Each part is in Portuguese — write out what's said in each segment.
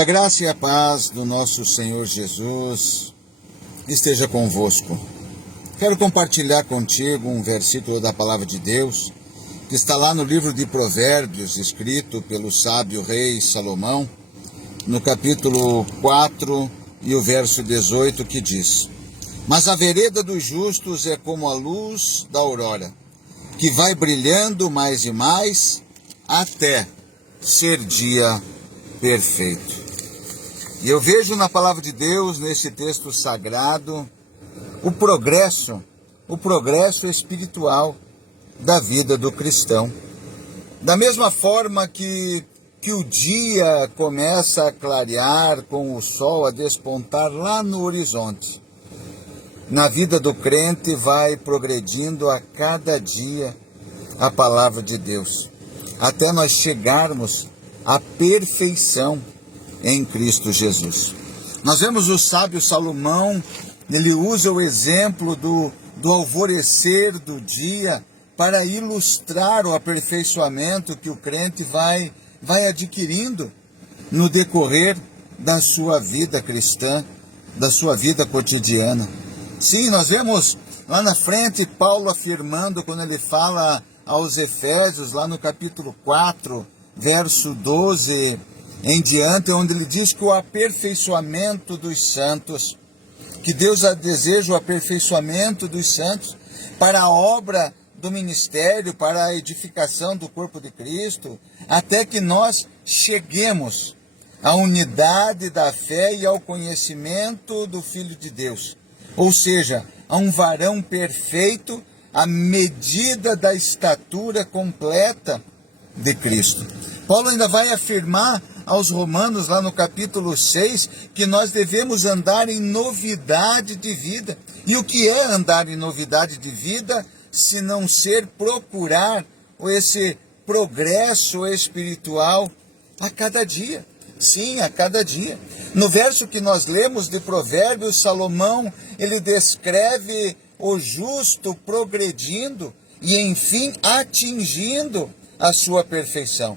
A graça e a paz do nosso Senhor Jesus esteja convosco. Quero compartilhar contigo um versículo da Palavra de Deus que está lá no livro de Provérbios, escrito pelo sábio rei Salomão, no capítulo 4 e o verso 18, que diz: Mas a vereda dos justos é como a luz da aurora, que vai brilhando mais e mais até ser dia perfeito. E eu vejo na palavra de Deus, nesse texto sagrado, o progresso espiritual da vida do cristão. Da mesma forma que o dia começa a clarear com o sol a despontar lá no horizonte, na vida do crente vai progredindo a cada dia a palavra de Deus, até nós chegarmos à perfeição em Cristo Jesus. Nós vemos o sábio Salomão, ele usa o exemplo do alvorecer do dia para ilustrar o aperfeiçoamento que o crente vai adquirindo no decorrer da sua vida cristã, da sua vida cotidiana. Sim, nós vemos lá na frente Paulo afirmando, quando ele fala aos Efésios, lá no capítulo 4, verso 12 em diante, onde ele diz que o aperfeiçoamento dos santos, que Deus deseja o aperfeiçoamento dos santos para a obra do ministério, para a edificação do corpo de Cristo, até que nós cheguemos à unidade da fé e ao conhecimento do Filho de Deus, ou seja, a um varão perfeito, à medida da estatura completa de Cristo. Paulo ainda vai afirmar aos Romanos, lá no capítulo 6, que nós devemos andar em novidade de vida. E o que é andar em novidade de vida, se não ser procurar esse progresso espiritual a cada dia? Sim, a cada dia. No verso que nós lemos de Provérbios, Salomão, ele descreve o justo progredindo e, enfim, atingindo a sua perfeição.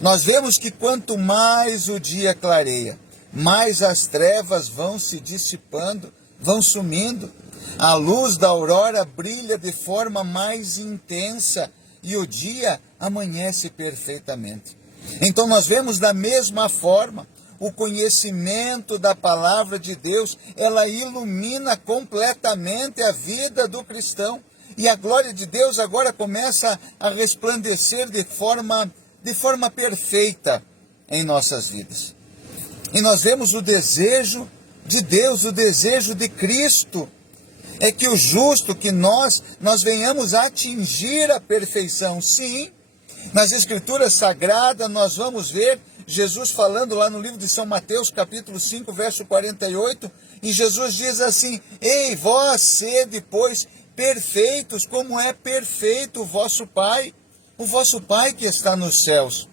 Nós vemos que quanto mais o dia clareia, mais as trevas vão se dissipando, vão sumindo. A luz da aurora brilha de forma mais intensa e o dia amanhece perfeitamente. Então nós vemos da mesma forma o conhecimento da palavra de Deus, ela ilumina completamente a vida do cristão. E a glória de Deus agora começa a resplandecer de forma perfeita em nossas vidas. E nós vemos o desejo de Deus, o desejo de Cristo, é que o justo, que nós venhamos a atingir a perfeição. Sim, nas Escrituras Sagradas nós vamos ver Jesus falando lá no livro de São Mateus, capítulo 5, verso 48, e Jesus diz assim: Ei, vós sede, pois, perfeitos, como é perfeito o vosso Pai que está nos céus.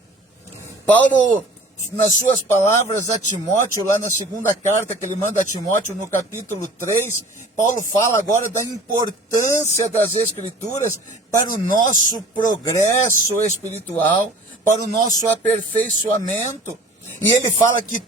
Paulo, nas suas palavras a Timóteo, lá na segunda carta que ele manda a Timóteo, no capítulo 3, Paulo fala agora da importância das Escrituras para o nosso progresso espiritual, para o nosso aperfeiçoamento. E ele fala que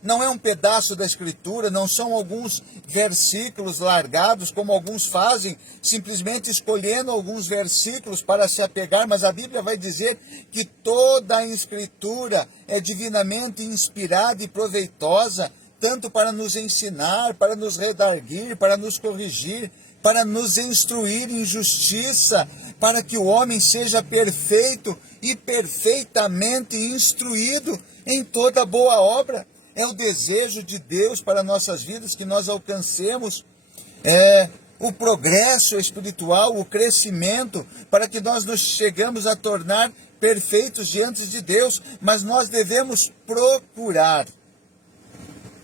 não é um pedaço da Escritura, não são alguns versículos largados, como alguns fazem, simplesmente escolhendo alguns versículos para se apegar, mas a Bíblia vai dizer que toda a Escritura é divinamente inspirada e proveitosa, tanto para nos ensinar, para nos redarguir, para nos corrigir, para nos instruir em justiça, para que o homem seja perfeito e perfeitamente instruído em toda boa obra. É o desejo de Deus para nossas vidas que nós alcancemos o progresso espiritual, o crescimento, para que nós nos chegamos a tornar perfeitos diante de Deus, mas nós devemos procurar.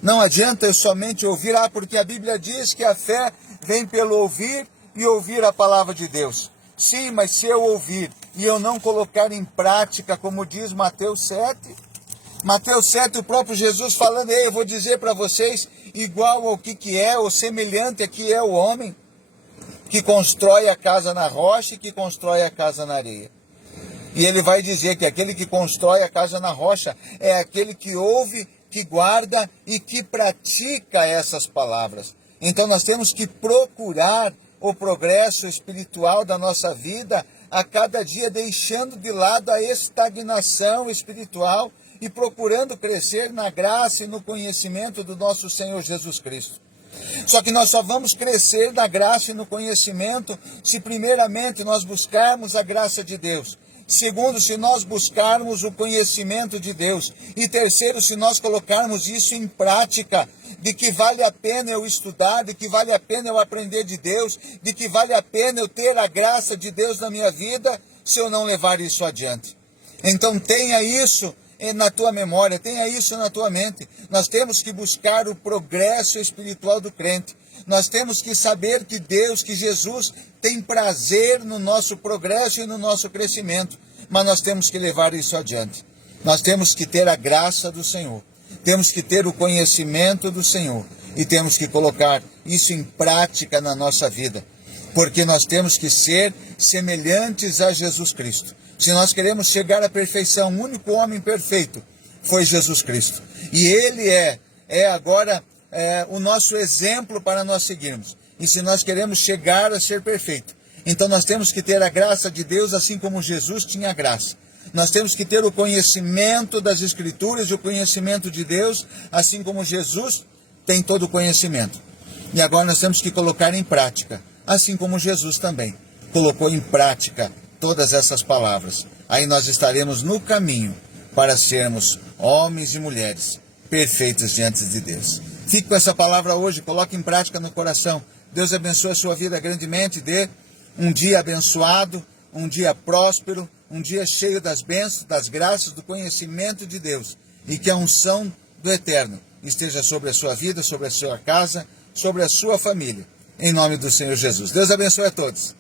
Não adianta eu somente ouvir, porque a Bíblia diz que a fé vem pelo ouvir e ouvir a palavra de Deus. Sim, mas se eu ouvir e eu não colocar em prática, como diz Mateus 7, o próprio Jesus falando: eu vou dizer para vocês, igual ao que é, ou semelhante a que é o homem, que constrói a casa na rocha e que constrói a casa na areia. E ele vai dizer que aquele que constrói a casa na rocha é aquele que ouve, que guarda e que pratica essas palavras. Então nós temos que procurar o progresso espiritual da nossa vida a cada dia, deixando de lado a estagnação espiritual e procurando crescer na graça e no conhecimento do nosso Senhor Jesus Cristo. Só que nós só vamos crescer na graça e no conhecimento se primeiramente nós buscarmos a graça de Deus. Segundo, se nós buscarmos o conhecimento de Deus. E terceiro, se nós colocarmos isso em prática, de que vale a pena eu estudar, de que vale a pena eu aprender de Deus, de que vale a pena eu ter a graça de Deus na minha vida, se eu não levar isso adiante. Então tenha isso na tua memória, tenha isso na tua mente. Nós temos que buscar o progresso espiritual do crente. Nós temos que saber que Deus, que Jesus tem prazer no nosso progresso e no nosso crescimento, mas nós temos que levar isso adiante. Nós temos que ter a graça do Senhor, temos que ter o conhecimento do Senhor e temos que colocar isso em prática na nossa vida, porque nós temos que ser semelhantes a Jesus Cristo. Se nós queremos chegar à perfeição, o único homem perfeito foi Jesus Cristo. E ele é agora o nosso exemplo para nós seguirmos. E se nós queremos chegar a ser perfeito, então nós temos que ter a graça de Deus assim como Jesus tinha a graça. Nós temos que ter o conhecimento das Escrituras e o conhecimento de Deus, assim como Jesus tem todo o conhecimento. E agora nós temos que colocar em prática, assim como Jesus também colocou em prática todas essas palavras. Aí nós estaremos no caminho para sermos homens e mulheres perfeitos diante de Deus. Fique com essa palavra hoje, coloque em prática no coração. Deus abençoe a sua vida grandemente, dê um dia abençoado, um dia próspero, um dia cheio das bênçãos, das graças, do conhecimento de Deus. E que a unção do Eterno esteja sobre a sua vida, sobre a sua casa, sobre a sua família. Em nome do Senhor Jesus. Deus abençoe a todos.